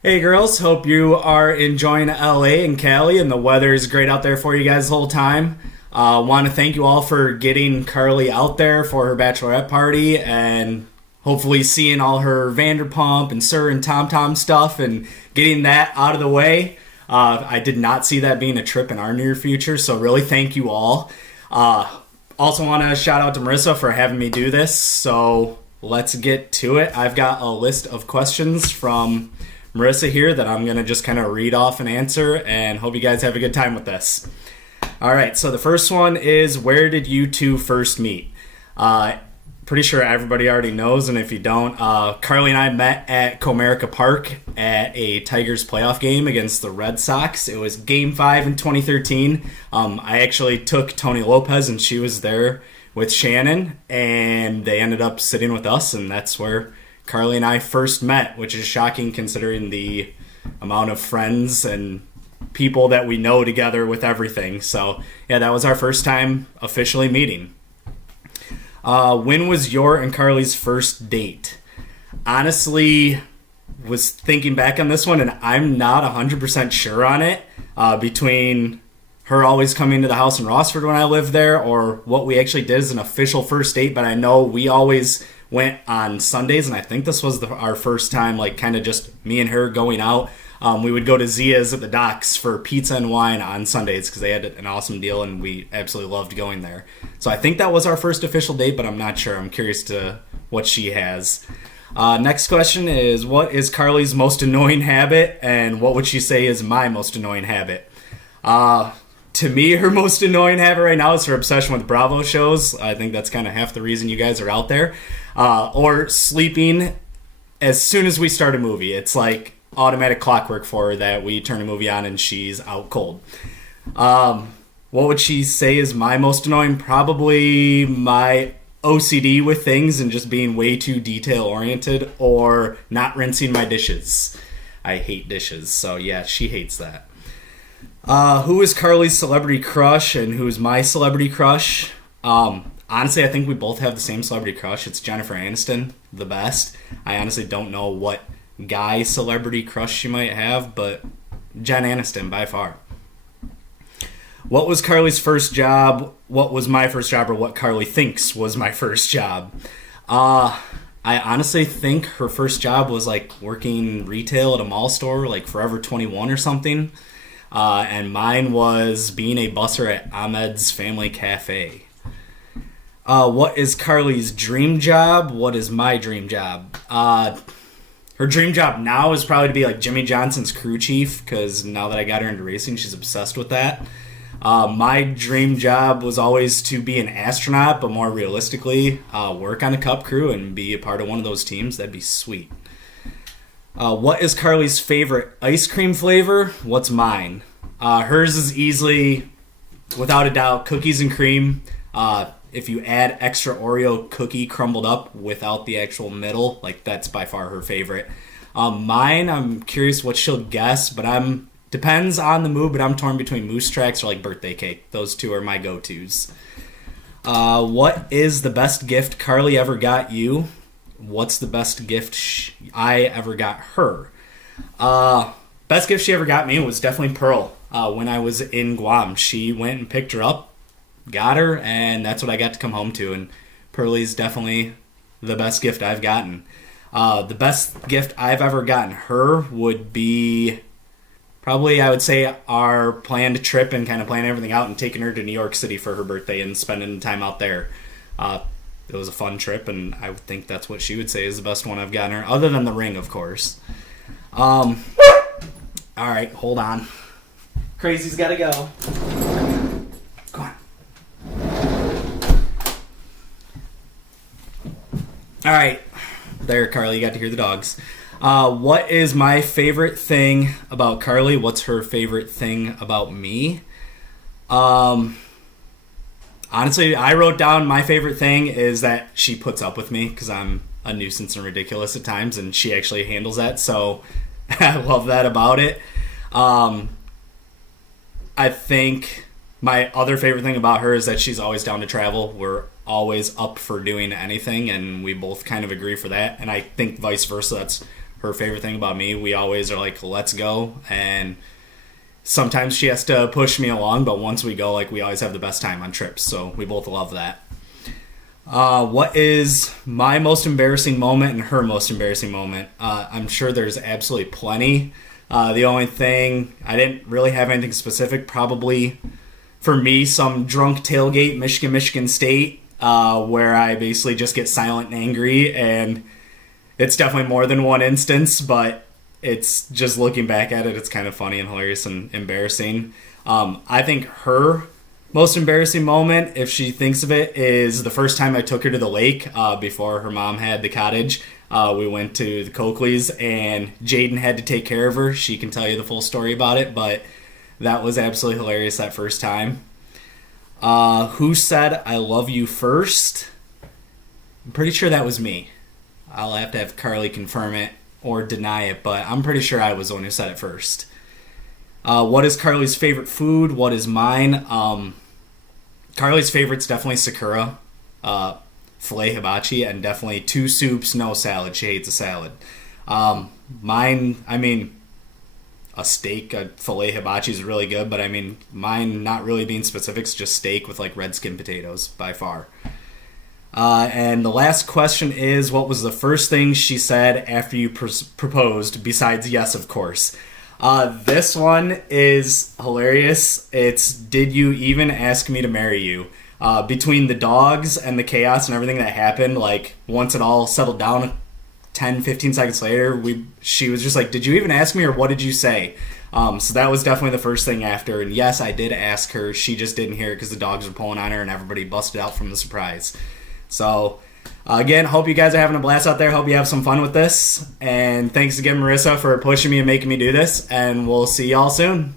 Hey girls, hope you are enjoying LA and Cali and the weather is great out there for you guys the whole time. Want to thank you all for getting Carly out there for her bachelorette party and hopefully seeing all her Vanderpump and Sir and Tom Tom stuff and getting that out of the way. I did not see that being a trip in our near future, so really thank you all. Also want to shout out to Marissa for having me do this, so let's get to it. I've got a list of questions from Marissa here that I'm going to just kind of read off and answer, and hope you guys have a good time with this. All right, so the first one is, where did you two first meet? Pretty sure everybody already knows, and if you don't, Carly and I met at Comerica Park at a Tigers playoff game against the Red Sox. It was Game 5 in 2013. I actually took Tony Lopez, and she was there with Shannon, and they ended up sitting with us, and that's where Carly and I first met, which is shocking considering the amount of friends and people that we know together with everything. So, yeah, that was our first time officially meeting. When was your and Carly's first date? Honestly, was thinking back on this one, and I'm not 100% sure on it, between her always coming to the house in Rossford when I lived there or what we actually did as an official first date, but I know we always went on Sundays, and I think this was our first time, like, kind of just me and her going out. We would go to Zia's at the docks for pizza and wine on Sundays because they had an awesome deal, and we absolutely loved going there. So I think that was our first official date, but I'm not sure. I'm curious to what she has. Next question is, what is Carly's most annoying habit, and what would she say is my most annoying habit? To me, her most annoying habit right now is her obsession with Bravo shows. I think that's kind of half the reason you guys are out there. Or sleeping as soon as we start a movie. It's like automatic clockwork for her that we turn a movie on and she's out cold. What would she say is my most annoying? Probably my OCD with things and just being way too detail oriented, or not rinsing my dishes. I hate dishes, so yeah, she hates that. Who is Carly's celebrity crush and who is my celebrity crush? Honestly, I think we both have the same celebrity crush. It's Jennifer Aniston, the best. I honestly don't know what guy celebrity crush she might have, but Jen Aniston by far. What was Carly's first job? What was my first job, or what Carly thinks was my first job? I honestly think her first job was like working retail at a mall store, like Forever 21 or something. And mine was being a busser at Ahmed's Family Cafe. What is Carly's dream job? What is my dream job? Her dream job now is probably to be like Jimmy Johnson's crew chief, because now that I got her into racing, she's obsessed with that. My dream job was always to be an astronaut, but more realistically, work on a Cup crew and be a part of one of those teams. That'd be sweet. What is Carly's favorite ice cream flavor? What's mine? Hers is easily, without a doubt, cookies and cream. If you add extra Oreo cookie crumbled up without the actual middle, like, that's by far her favorite. Mine, I'm curious what she'll guess, but depends on the mood, but I'm torn between Moose Tracks or like birthday cake. Those two are my go-tos. What is the best gift Carly ever got you? What's the best gift I ever got her? Best gift she ever got me was definitely Pearl. When I was in Guam, she went and picked her up, got her, and that's what I got to come home to. And Pearlie's definitely the best gift I've gotten. The best gift I've ever gotten her would be probably, I would say, our planned trip and kind of planning everything out and taking her to New York City for her birthday and spending time out there. It was a fun trip, and I would think that's what she would say is the best one I've gotten her, other than the ring, of course. All right, hold on. Crazy's got to go. Go on. All right. There, Carly, you got to hear the dogs. What is my favorite thing about Carly? What's her favorite thing about me? Honestly, I wrote down my favorite thing is that she puts up with me because I'm a nuisance and ridiculous at times, and she actually handles that, so I love that about it. I think my other favorite thing about her is that she's always down to travel. We're always up for doing anything, and we both kind of agree for that, and I think vice versa, that's her favorite thing about me. We always are like, let's go. And sometimes she has to push me along, but once we go, like, we always have the best time on trips. So we both love that. What is my most embarrassing moment and her most embarrassing moment? I'm sure there's absolutely plenty. The only thing, I didn't really have anything specific. Probably for me, some drunk tailgate, Michigan State, where I basically just get silent and angry. And it's definitely more than one instance, but it's just looking back at it, it's kind of funny and hilarious and embarrassing. I think her most embarrassing moment, if she thinks of it, is the first time I took her to the lake before her mom had the cottage. We went to the Coakleys, and Jaden had to take care of her. She can tell you the full story about it, but that was absolutely hilarious that first time. Who said I love you first? I'm pretty sure that was me. I'll have to have Carly confirm it or deny it, but I'm pretty sure I was the one who said it first. What is Carly's favorite food? What is mine? Carly's favorite's definitely Sakura, filet hibachi, and definitely 2 soups, no salad. She hates a salad. Mine, I mean, a steak, a filet hibachi is really good, but I mean, mine not really being specifics, just steak with like red skin potatoes by far. And the last question is, what was the first thing she said after you proposed, besides yes, of course? This one is hilarious. It's, did you even ask me to marry you? Between the dogs and the chaos and everything that happened, like, once it all settled down 10, 15 seconds later, she was just like, did you even ask me, or what did you say? So that was definitely the first thing after. And yes, I did ask her. She just didn't hear it because the dogs were pulling on her and everybody busted out from the surprise. So, again, hope you guys are having a blast out there. Hope you have some fun with this. And thanks again, Marissa, for pushing me and making me do this. And we'll see y'all soon.